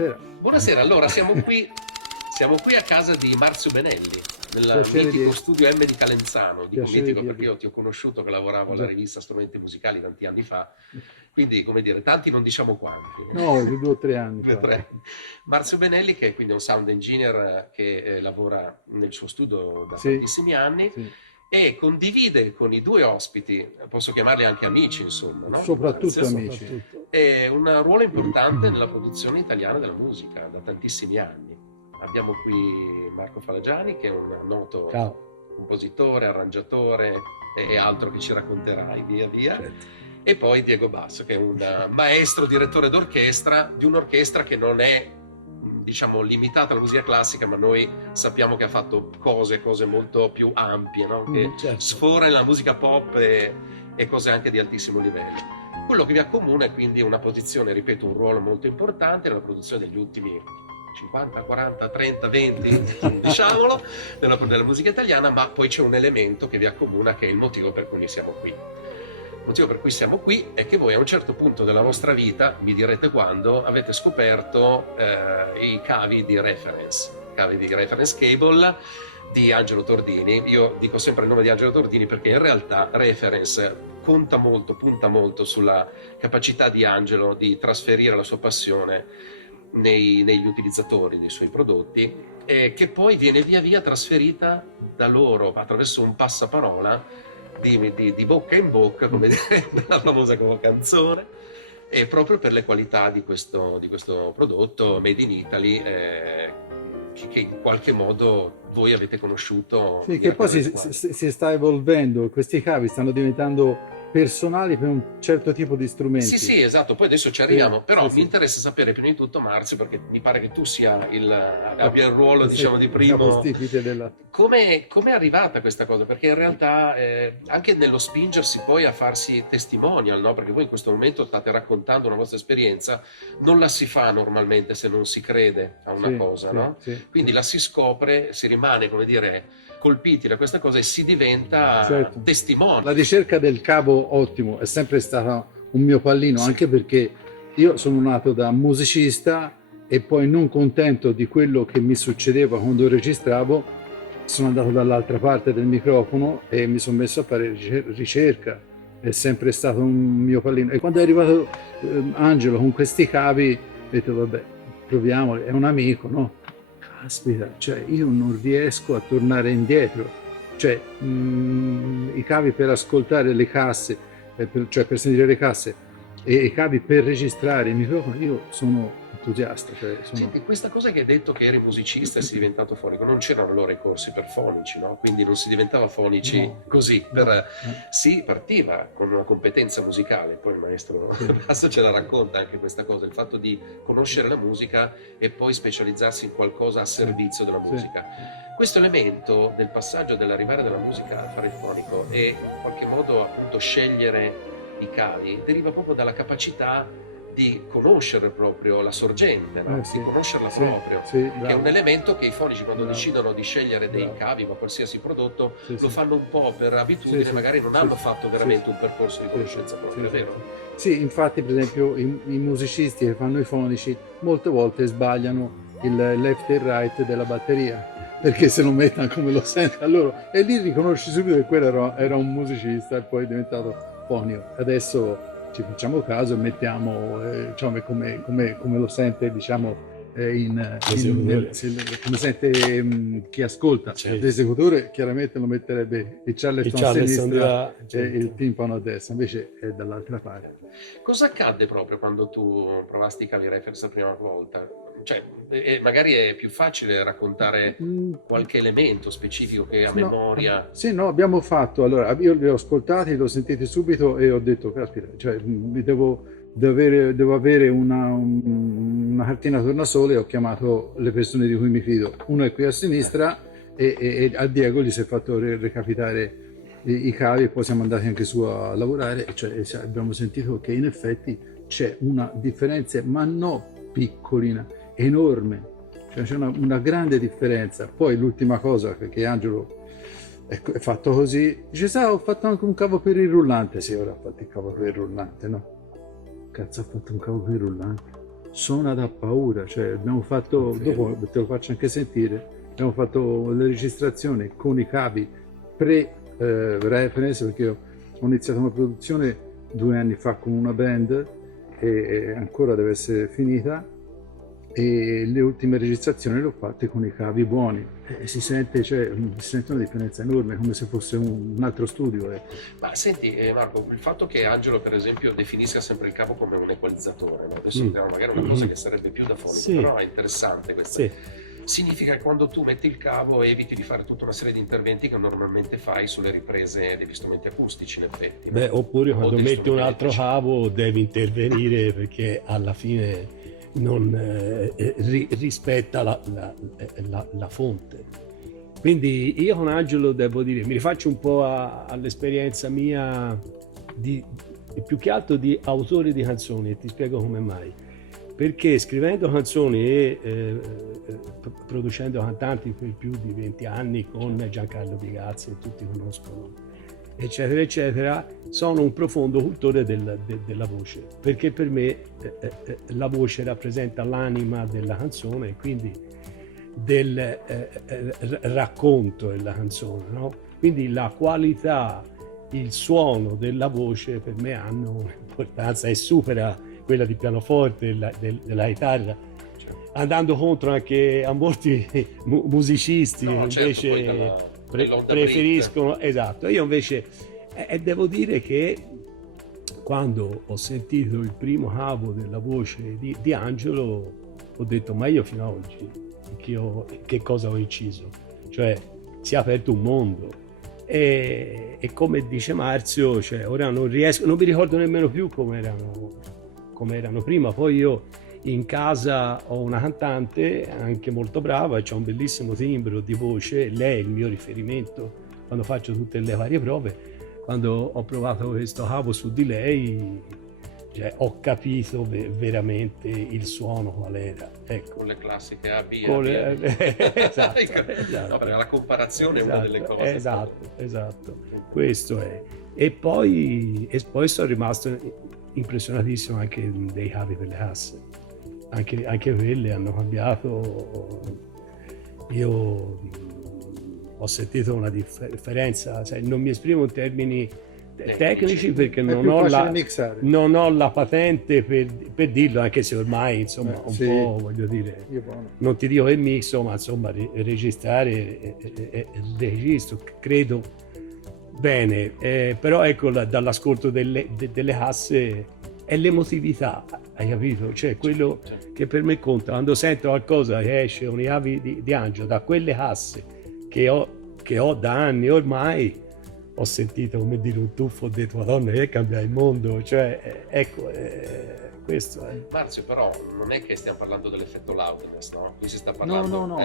Buonasera. Buonasera, allora siamo qui a casa di Marzio Benelli, nel Piacere mitico di- studio M di Calenzano. Dico Piacere mitico di perché avere- io ti ho conosciuto che lavoravo alla Già. rivista Strumenti Musicali tanti anni fa, quindi come dire, tanti non diciamo quanti. No, 2 o 3 anni Due, fa. tre. Marzio Benelli, che è quindi un sound engineer che lavora nel suo studio da Sì, tantissimi anni sì. e condivide con i due ospiti, posso chiamarli anche amici, insomma, no? Soprattutto Marzio, amici. è un ruolo importante nella produzione italiana della musica da tantissimi anni. Abbiamo qui Marco Falagiani, che è un noto Ciao. compositore, arrangiatore e altro che ci racconterai via via. Certo. E poi Diego Basso, che è un maestro direttore d'orchestra di un'orchestra che non è, diciamo, limitata alla musica classica, ma noi sappiamo che ha fatto cose molto più ampie, no? Che Certo. sfora nella musica pop e cose anche di altissimo livello. Quello che vi accomuna è quindi una posizione, ripeto, un ruolo molto importante nella produzione degli ultimi 50, 40, 30, 20, diciamolo, della musica italiana, ma poi c'è un elemento che vi accomuna che è il motivo per cui noi siamo qui. Il motivo per cui siamo qui è che voi a un certo punto della vostra vita, mi direte quando, avete scoperto i cavi di reference cable di Angelo Tordini. Io dico sempre il nome di Angelo Tordini perché in realtà reference punta molto sulla capacità di Angelo di trasferire la sua passione negli utilizzatori dei suoi prodotti, che poi viene via via trasferita da loro attraverso un passaparola di bocca in bocca, come dire, nella famosa canzone, e proprio per le qualità di questo prodotto made in Italy, che in qualche modo voi avete conosciuto. Sì, che poi si sta evolvendo, questi cavi stanno diventando personali per un certo tipo di strumenti. Sì, esatto, poi adesso ci arriviamo, Sì, però sì, mi sì. interessa sapere prima di tutto, Marzio, perché mi pare che tu abbia il ruolo, Sì, diciamo, di primo. capostipite della... Come è arrivata questa cosa? Perché in realtà anche nello spingersi poi a farsi testimonial, no? Perché voi in questo momento state raccontando una vostra esperienza, non la si fa normalmente se non si crede a una Sì, cosa, sì, no? sì, Quindi sì. la si scopre, si rimane, come dire, colpiti da questa cosa e si diventa Certo. testimoni. La ricerca del cavo ottimo è sempre stata un mio pallino, Sì. anche perché io sono nato da musicista e poi non contento di quello che mi succedeva quando registravo, sono andato dall'altra parte del microfono e mi sono messo a fare ricerca. È sempre stato un mio pallino. E quando è arrivato Angelo con questi cavi, ho detto vabbè, proviamoli, è un amico, no? Caspita, cioè io non riesco a tornare indietro, cioè i cavi per ascoltare le casse, cioè per sentire le casse e i cavi per registrare il microfono, io sono entusiasta. Cioè Senti, questa cosa che hai detto che eri musicista e sei diventato fonico, non c'erano allora i corsi per fonici, no? Quindi non si diventava fonici No, così, no. si partiva con una competenza musicale, poi il maestro Basso ce la racconta anche questa cosa, il fatto di conoscere la musica e poi specializzarsi in qualcosa a servizio della musica. Questo elemento del passaggio dell'arrivare della musica al fare il fonico e in qualche modo appunto scegliere i cavi deriva proprio dalla capacità di conoscere proprio la sorgente, no? Sì, Di conoscerla sì, proprio, sì, che è un elemento che i fonici quando Bravo. decidono di scegliere dei Bravo. cavi o qualsiasi prodotto Sì, lo sì. fanno un po' per abitudine, Sì, magari non sì, hanno sì, fatto sì, veramente sì. un percorso di conoscenza proprio, è vero? Sì, infatti per esempio i musicisti che fanno i fonici molte volte sbagliano il left e il right della batteria, perché se lo mettono come lo sente a loro e lì riconosci subito che quello era un musicista e poi è diventato fonico. Adesso ci facciamo caso e mettiamo diciamo, come lo sente, diciamo, come sente chi ascolta. Certo. L'esecutore chiaramente lo metterebbe il Charleston a sinistra e il timpano a destra, invece è dall'altra parte. Cosa accadde proprio quando tu provasti i cavi reference la prima volta? Cioè, magari è più facile raccontare qualche elemento specifico che a memoria. Sì, no, abbiamo fatto, allora, io li ho ascoltati, li ho sentiti subito e ho detto, caspita, cioè, devo avere una cartina tornasole, ho chiamato le persone di cui mi fido. Uno è qui a sinistra e a Diego gli si è fatto recapitare i cavi e poi siamo andati anche su a lavorare, cioè, abbiamo sentito che in effetti c'è una differenza, ma non piccolina, enorme, cioè c'è una grande differenza. Poi l'ultima cosa che Angelo è fatto così, dice sa ho fatto anche un cavo per il rullante. Sì, ora ho fatto il cavo per il rullante, no? Cazzo, ho fatto un cavo per il rullante. suona da paura, cioè abbiamo fatto, dopo te lo faccio anche sentire, abbiamo fatto le registrazioni con i cavi pre-reference, perché io ho iniziato una produzione 2 anni fa con una band e ancora deve essere finita, e le ultime registrazioni le ho fatte con i cavi buoni e si sente, cioè, si sente una differenza enorme, come se fosse un altro studio. Ma senti Marco, il fatto che Angelo per esempio definisca sempre il cavo come un equalizzatore, no? Adesso magari una cosa che sarebbe più da fonico, però è interessante questa. Significa che quando tu metti il cavo eviti di fare tutta una serie di interventi che normalmente fai sulle riprese degli strumenti acustici, in effetti. Beh, oppure quando metti un altro elettrici. cavo devi intervenire perché alla fine non rispetta la fonte. Quindi io con Angelo devo dire, mi rifaccio un po' all'esperienza mia più che altro di autore di canzoni, e ti spiego come mai. Perché scrivendo canzoni e producendo cantanti per più di 20 anni con Giancarlo Bigazzi, e tutti conoscono, eccetera eccetera, sono un profondo cultore della voce, perché per me la voce rappresenta l'anima della canzone e quindi del racconto della canzone, no? Quindi la qualità, il suono della voce per me hanno un'importanza e supera quella di pianoforte, della chitarra, andando contro anche a molti musicisti che invece preferiscono, esatto. Io invece devo dire che quando ho sentito il primo cavo della voce di Angelo ho detto, ma io fino ad oggi che cosa ho inciso? Cioè si è aperto un mondo e come dice Marzio, cioè, ora non mi ricordo nemmeno più come erano prima. Poi io in casa ho una cantante anche molto brava, c'ha un bellissimo timbro di voce, lei è il mio riferimento quando faccio tutte le varie prove. Quando ho provato questo cavo su di lei, cioè, ho capito veramente il suono qual era. Ecco. Con le classiche A, B, esatto, No, perché la comparazione è una delle cose. Esatto. Questo è. E poi sono rimasto impressionatissimo anche dei cavi per le casse. Anche quelle hanno cambiato. Io ho sentito una differenza, cioè, non mi esprimo in termini tecnici perché non ho la patente per dirlo, anche se ormai insomma un po', voglio dire, non ti dico che mixo, ma insomma registrare registro, credo bene, però ecco dall'ascolto delle casse è l'emotività, hai capito? Cioè quello che per me conta, quando sento qualcosa che esce con i cavi di Angelo da quelle casse che ho da anni ormai, ho sentito come dire un tuffo, ho detto Madonna, che cambia il mondo, cioè ecco, questo è. Marzio, però non è che stiamo parlando dell'effetto loudness, no? Qui si sta parlando,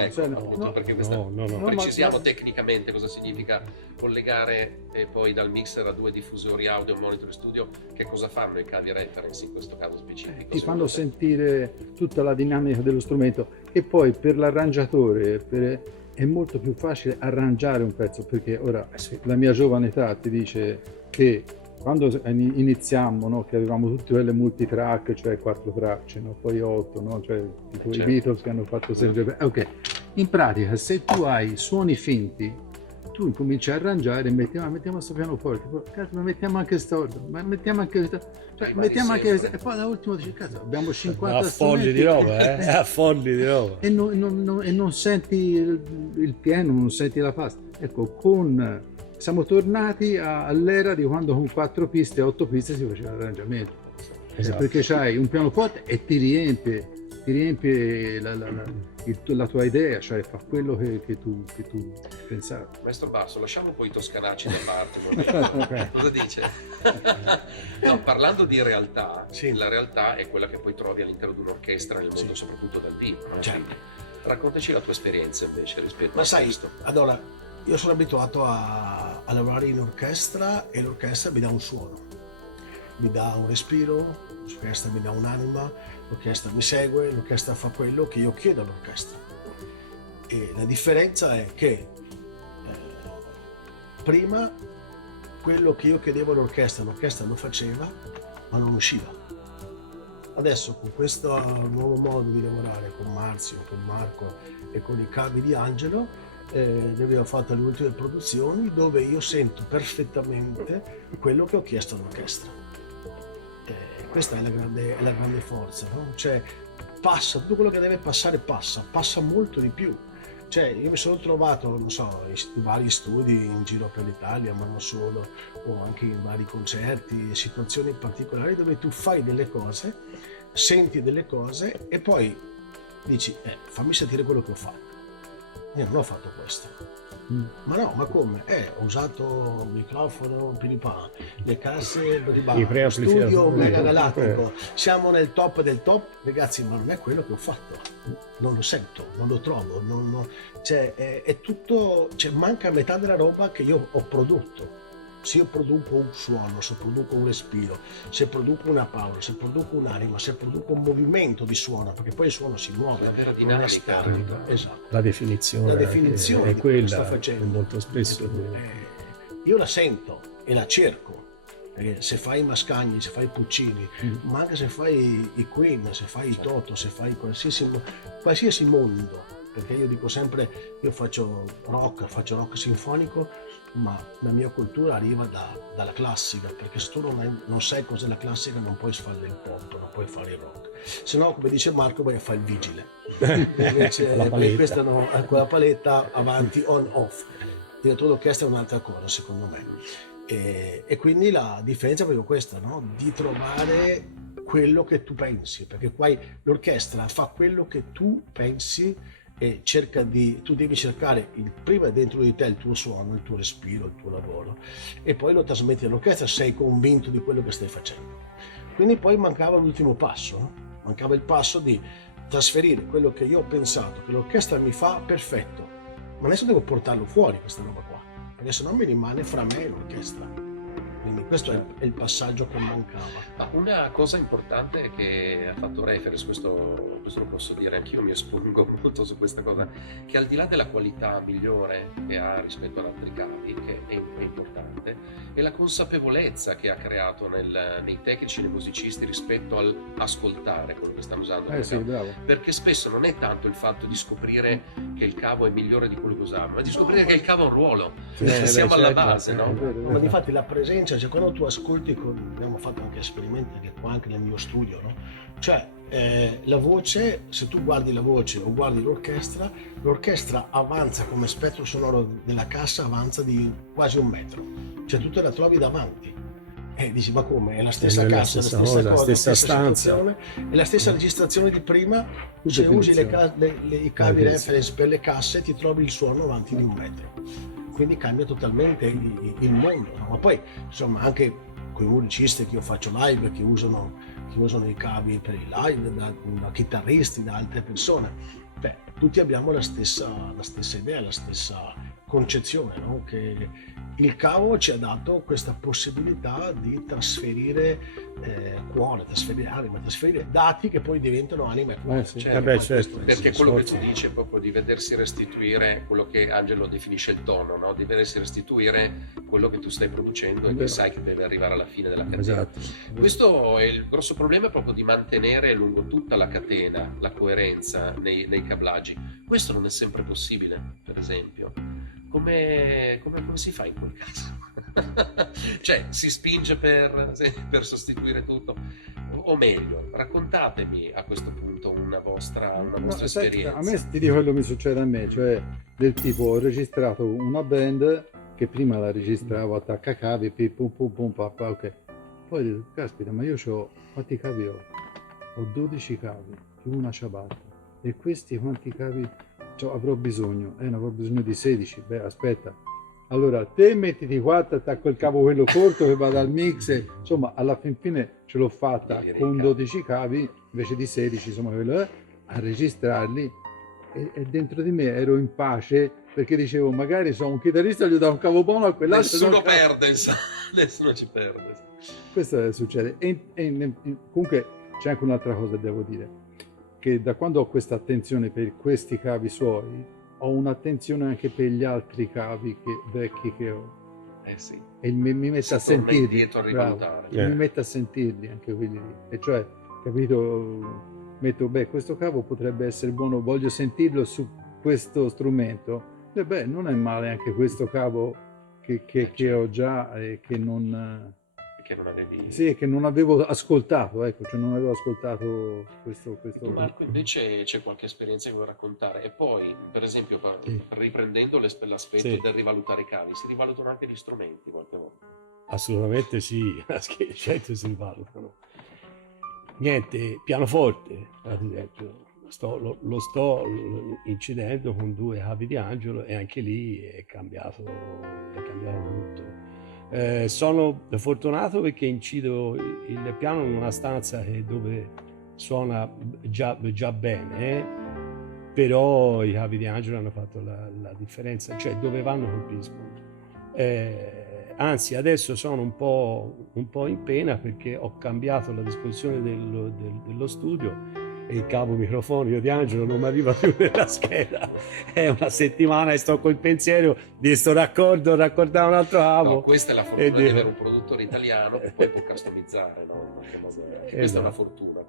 perché precisiamo tecnicamente cosa significa collegare poi dal mixer a 2 diffusori audio e monitor studio, che cosa fanno i cavi reference in questo caso specifico? Ti fanno sentire tutta la dinamica dello strumento, e poi per l'arrangiatore è molto più facile arrangiare un pezzo, perché ora la mia giovane età ti dice che quando iniziamo, no, che avevamo tutte quelle multitrack, cioè 4 tracce, no, poi 8, no, cioè tipo i Beatles che hanno fatto sempre. Ok, in pratica se tu hai suoni finti, tu cominci a arrangiare e mettiamo questo pianoforte, ma mettiamo anche storto, ma mettiamo anche e poi da ultimo dici, cazzo, abbiamo 50 affolli di roba, affolli di roba. E non senti il piano, non senti la pasta. Ecco, siamo tornati all'era di quando con 4 piste, 8 piste si faceva l'arrangiamento. Esatto. Perché c'hai un pianoforte e ti riempie la tua idea, cioè fa quello che tu pensavi. Maestro Basso, lasciamo un po' i toscanacci da parte. Cosa dice? No, parlando di realtà, la realtà è quella che poi trovi all'interno di un'orchestra nel mondo, soprattutto dal vivo. No? Certo. Raccontaci la tua esperienza invece rispetto a questo. Allora, io sono abituato a lavorare in orchestra e l'orchestra mi dà un suono, mi dà un respiro, l'orchestra mi dà un'anima, l'orchestra mi segue, l'orchestra fa quello che io chiedo all'orchestra. E la differenza è che prima quello che io chiedevo all'orchestra, l'orchestra lo faceva, ma non usciva. adesso con questo nuovo modo di lavorare con Marzio, con Marco e con i cavi di Angelo, ne abbiamo fatto le ultime produzioni dove io sento perfettamente quello che ho chiesto all'orchestra. Questa è la grande forza, no? Cioè passa, tutto quello che deve passare passa molto di più. Cioè, io mi sono trovato, non so, in vari studi in giro per l'Italia, ma non solo, o anche in vari concerti, situazioni particolari dove tu fai delle cose, senti delle cose e poi dici, fammi sentire quello che ho fatto. Io non ho fatto questo. Ma no, ma come? Ho usato il microfono, piripà, le casse, I preamplificatori. studio mega galattico, siamo nel top del top, ragazzi, ma non è quello che ho fatto. Non lo sento, non lo trovo, cioè è tutto, cioè manca metà della roba che io ho prodotto. Se io produco un suono, se produco un respiro, se produco una pausa, se produco un'anima, se produco un movimento di suono, perché poi il suono si muove, La vera non è dinamica. statico. Esatto. La definizione È è quello che quella, sto facendo. molto spesso. Io la sento e la cerco. Perché se fai i Mascagni, se fai i Puccini, ma anche se fai i Queen, se fai i Toto, se fai qualsiasi mondo, perché io dico sempre, io faccio rock sinfonico, ma la mia cultura arriva dalla classica, perché se tu non sai cos'è la classica non puoi fare il pop, non puoi fare il rock. Se no, come dice Marco, vai a fare il vigile. Invece questa no, con la paletta avanti, on, off. Il direttore d'orchestra è un'altra cosa, secondo me. E quindi la differenza è proprio questa, no? Di trovare quello che tu pensi, perché poi l'orchestra fa quello che tu pensi e tu devi cercare prima dentro di te il tuo suono, il tuo respiro, il tuo lavoro e poi lo trasmetti all'orchestra, sei convinto di quello che stai facendo. Quindi poi mancava l'ultimo passo, no? Mancava il passo di trasferire quello che io ho pensato che l'orchestra mi fa perfetto, ma adesso devo portarlo fuori questa roba qua, perché sennò mi rimane fra me e l'orchestra. Quindi questo è il passaggio che mancava. Ma una cosa importante che ha fatto reference, questo lo posso dire anch'io, mi espongo molto su questa cosa, che al di là della qualità migliore che ha rispetto ad altri cavi, che è importante, è la consapevolezza che ha creato nei tecnici e nei musicisti rispetto all'ascoltare quello che stanno usando. Sì, bravo. Perché spesso non è tanto il fatto di scoprire che il cavo è migliore di quello che usavamo, ma di scoprire che il cavo ha un ruolo. Siamo alla base, no? Ma infatti la presenza, cioè quando tu ascolti, abbiamo fatto anche esperimenti anche qua, anche nel mio studio, no? Cioè la voce, se tu guardi la voce o guardi l'orchestra avanza come spettro sonoro della cassa, avanza di quasi 1 metro, cioè tu te la trovi davanti e dici ma come? È la stessa cassa, la stessa cosa, la stessa stanza, è la stessa registrazione di prima. Se usi i cavi reference per le casse ti trovi il suono avanti di 1 metro, quindi cambia totalmente il mondo, no? Ma poi insomma anche con i musicisti che io faccio live che usano i cavi per i live da chitarristi, da altre persone, tutti abbiamo la stessa idea, la stessa concezione, no? Che il cavo ci ha dato questa possibilità di trasferire cuore, trasferire anima, trasferire dati che poi diventano anima e cuore. Certo. Perché quello che tu dici è proprio di vedersi restituire quello che Angelo definisce il tono, no? Di vedersi restituire quello che tu stai producendo e che sai che deve arrivare alla fine della catena. Esatto. Questo è il grosso problema, è proprio di mantenere lungo tutta la catena la coerenza nei cablaggi. Questo non è sempre possibile, per esempio. Come si fa in quel caso? Cioè, si spinge per sostituire tutto? O meglio, raccontatemi a questo punto una vostra esperienza. A me ti dico quello che mi succede a me, cioè del tipo ho registrato una band che prima la registravo attaccacavi, pum pum pum papà, ok. Poi dico, caspita, ma io quanti cavi ho? Ho 12 cavi più una ciabatta. E questi quanti cavi avrò bisogno? Ne avrò bisogno di 16. Beh, aspetta. Allora, te mettiti 4, attacco il cavo quello corto che va dal mix. Insomma, alla fine ce l'ho fatta con 12 cavi invece di 16, insomma, a registrarli. E dentro di me ero in pace perché dicevo, magari sono un chitarrista, gli do un cavo buono a quell'altro. Nessuno perde, insomma. Nessuno ci perde. Questo succede. Comunque c'è anche un'altra cosa, devo dire. Che da quando ho questa attenzione per questi cavi suoi, ho un'attenzione anche per gli altri cavi vecchi che ho. Sì. E mi metto a sentirli. Dietro a rivalutare. Mi metto a sentirli anche quelli lì. E cioè, capito? Metto, beh, questo cavo potrebbe essere buono, voglio sentirlo su questo strumento. E beh, non è male anche questo cavo che ho già e che non, Che non avevi. sì, che non avevo ascoltato, ecco, cioè non avevo ascoltato questo. Tu, Marco, invece c'è qualche esperienza che vuoi raccontare? E poi, per esempio, Sì. riprendendo l'aspetto Sì. del rivalutare i cavi, si rivalutano anche gli strumenti qualche volta. Assolutamente sì, certo si rivalutano. Niente, pianoforte, ad esempio, lo sto incidendo con 2 cavi di Angelo e anche lì è cambiato tutto. Sono fortunato perché incido il piano in una stanza dove suona già bene, però i cavi di Angelo hanno fatto la differenza, cioè dove vanno colpiscono. Anzi, adesso sono un po' in pena perché ho cambiato la disposizione dello studio e il cavo microfonico di Angelo non mi arriva più nella scheda. È una settimana e sto col pensiero di sto raccordare un altro cavo. No, questa è la fortuna di avere un produttore italiano che poi può customizzare, no? In qualche modo. Questa è una fortuna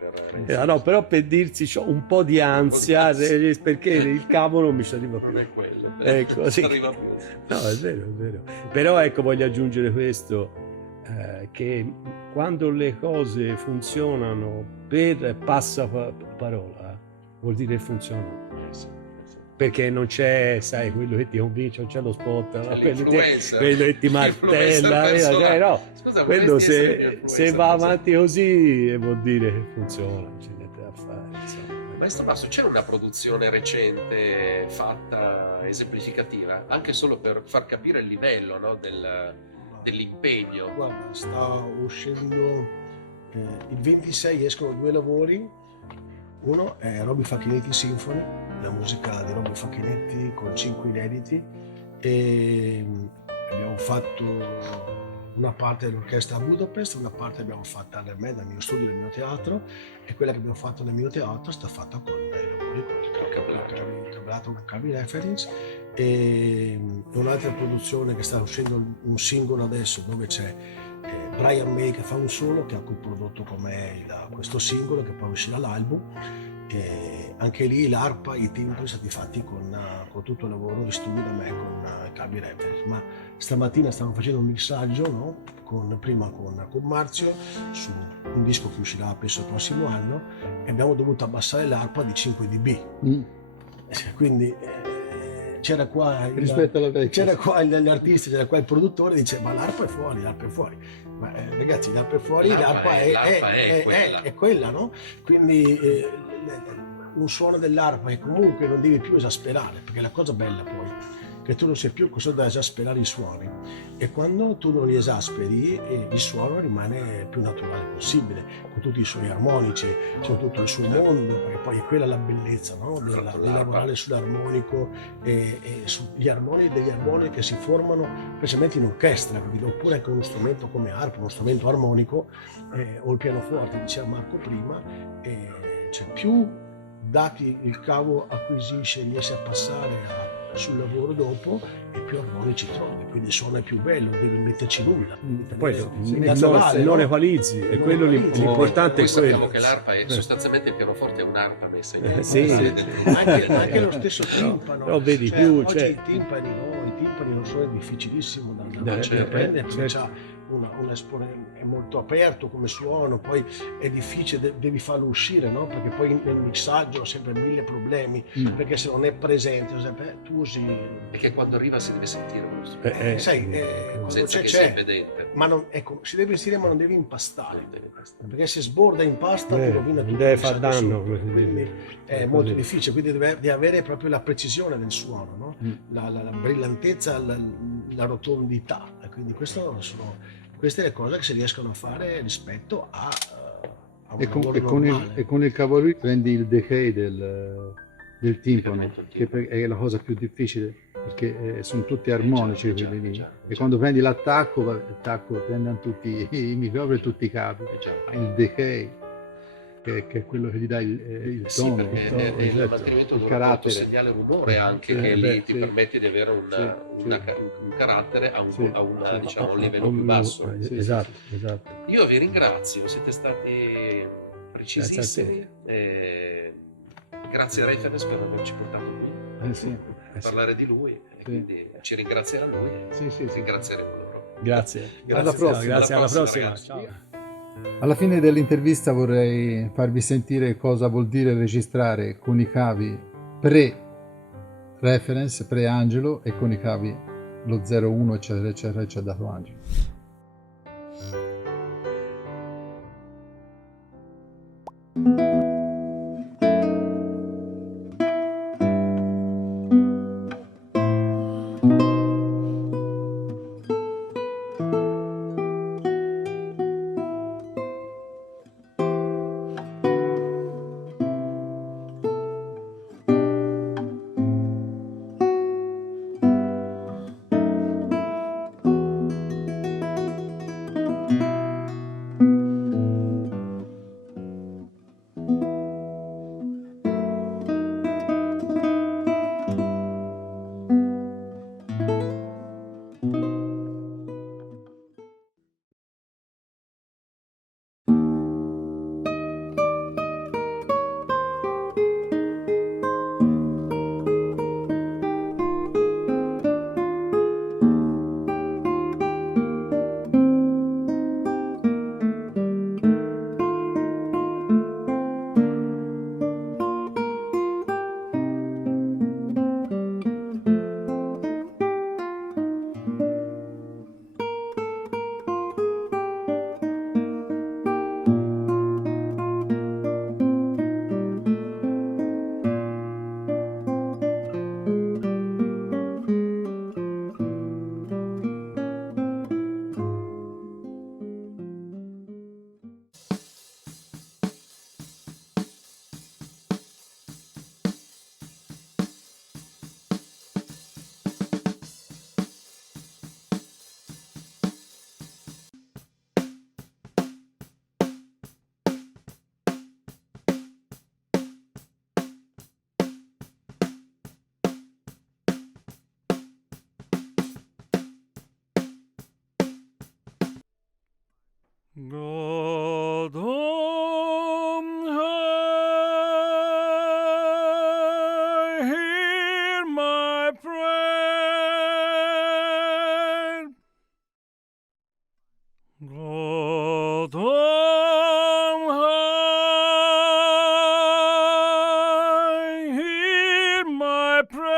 no, però per dirsi c'ho un po' di ansia perché il cavo non mi ci arriva più. Non è quello, Ecco, sì. non arriva più. No, è vero. Però ecco, voglio aggiungere questo, che quando le cose funzionano per passaparola, vuol dire che funzionano. Sì. Perché non c'è, sai, quello che ti convince, non c'è lo spot, no? quello che ti martella, no, Scusa, quello se va avanti così vuol dire che funziona, non c'è niente da fare, insomma. Maestro Basso, c'è una produzione recente fatta, esemplificativa, anche solo per far capire il livello, no, dell'impegno? Guarda, sta uscendo il 26 escono 2 lavori. Uno è Robby Facchinetti Symphony, la musica di Robby Facchinetti con 5 inediti, e abbiamo fatto una parte dell'orchestra a Budapest, una parte l'abbiamo fatta da me, dal mio studio, nel mio teatro, e quella che abbiamo fatto nel mio teatro sta fatta con i lavori con il cablato con cavi reference. E un'altra produzione che sta uscendo un singolo adesso dove c'è Brian May che fa un solo, che ha coprodotto con me questo singolo che poi uscirà l'album. E anche lì l'arpa, i timpani sono stati fatti con tutto il lavoro di studio da me con cavi reference. Ma stamattina stavamo facendo un mixaggio, no? Prima con Marzio su un disco che uscirà penso il prossimo anno, e abbiamo dovuto abbassare l'arpa di 5 dB. Quindi c'era qua l'artista, c'era qua il produttore, dice ma l'arpa è fuori. Ma ragazzi, l'arpa è fuori, l'arpa è quella, no? Quindi un suono dell'arpa che comunque non devi più esasperare, perché la cosa bella poi che tu non sei più costretto ad esasperare i suoni, e quando tu non li esasperi il suono rimane più naturale possibile, con tutti i suoi armonici, con tutto il suo mondo, perché poi è quella la bellezza, no? di lavorare sull'armonico e sugli armoni degli armoni che si formano specialmente in orchestra, oppure anche uno strumento come arpa, uno strumento armonico, o il pianoforte, diceva Marco prima, cioè più dati il cavo acquisisce, riesce a passare sul lavoro dopo, e più armonici trovi, quindi il suono è più bello, non devi metterci nulla. Poi non equalizzi, è quello l'importante. Noi sappiamo che l'arpa è sostanzialmente, il pianoforte è un'arpa messa in sì. Anche lo stesso timpano, però vedi più, oggi i timpani non sono difficilissimo da prendere, perché c'ha un esponente, è molto aperto come suono, poi è difficile, devi farlo uscire, no? Perché poi nel mixaggio ho sempre 1000 problemi, perché se non è presente, tu usi... Perché quando arriva si deve sentire quello strumento, senza che sia evidente. Ma si deve sentire, ma non devi impastare, perché se sborda e impasta ti rovina tutto. Non deve far danno, quindi è molto difficile, quindi devi avere proprio la precisione del suono, no? La brillantezza, la rotondità, quindi queste le cose che si riescono a fare rispetto a un lavoro normale. E con il cavallo prendi il decay del timpano, che è la cosa più difficile, perché sono tutti armonici quelli lì. E quando prendi l'attacco prendono tutti i microfoni e tutti i cavi. Il decay, che è quello che gli dà il tono, il mantenimento di un rapporto segnale-rumore anche, che lì ti permette di avere un carattere a un livello più basso. Esatto. Io vi ringrazio, siete stati precisissimi. Grazie a Reference per averci portato qui, per parlare di lui, e quindi ci ringrazierà lui e ringrazieremo loro. Grazie. Alla prossima. Grazie, alla prossima. Ragazzi. Ciao. Alla fine dell'intervista vorrei farvi sentire cosa vuol dire registrare con i cavi pre-reference, pre-Angelo, e con i cavi lo 01 eccetera eccetera ci ha dato Angelo. God om high, hear my prayer. God om high, hear my prayer.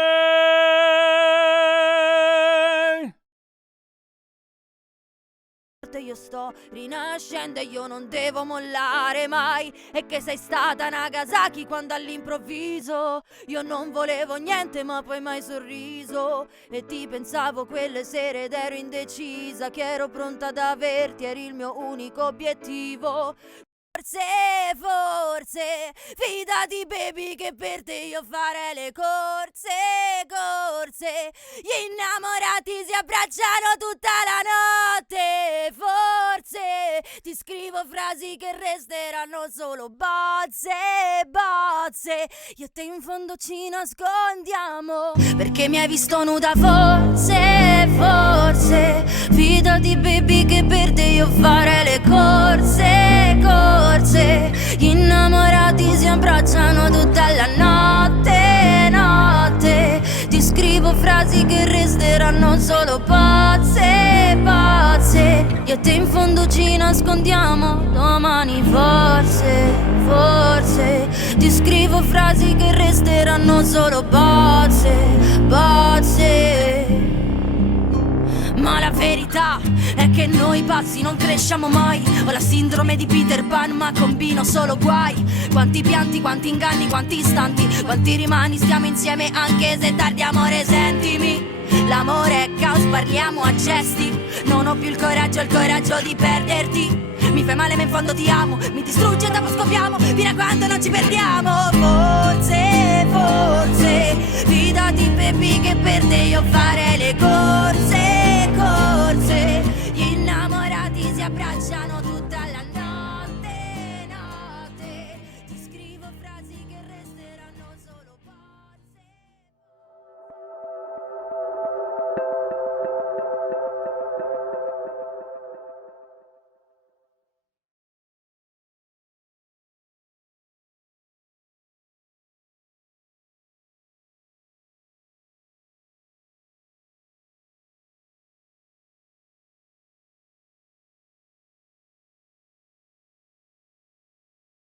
Io sto rinascendo e io non devo mollare mai. E che sei stata Nagasaki quando all'improvviso io non volevo niente ma poi mai sorriso. E ti pensavo quelle sere ed ero indecisa, che ero pronta ad averti, eri il mio unico obiettivo. Forse, fidati baby che per te io farei le corse. Gli innamorati si abbracciano tutta la notte. Forse, ti scrivo frasi che resteranno solo bozze. Io e te in fondo ci nascondiamo, perché mi hai visto nuda forse, fidati baby che per te io farei le corse. Gli innamorati si abbracciano tutta la notte. Ti scrivo frasi che resteranno solo pazze. Io e te in fondo ci nascondiamo, domani forse ti scrivo frasi che resteranno solo pazze. Ma la verità è che noi pazzi non cresciamo mai. Ho la sindrome di Peter Pan ma combino solo guai. Quanti pianti, quanti inganni, quanti istanti, quanti rimani, stiamo insieme anche se tardi amore, sentimi. L'amore è caos, parliamo a gesti. Non ho più il coraggio di perderti. Mi fai male ma in fondo ti amo. Mi distrugge e dopo scopriamo fino a quando non ci perdiamo. Forse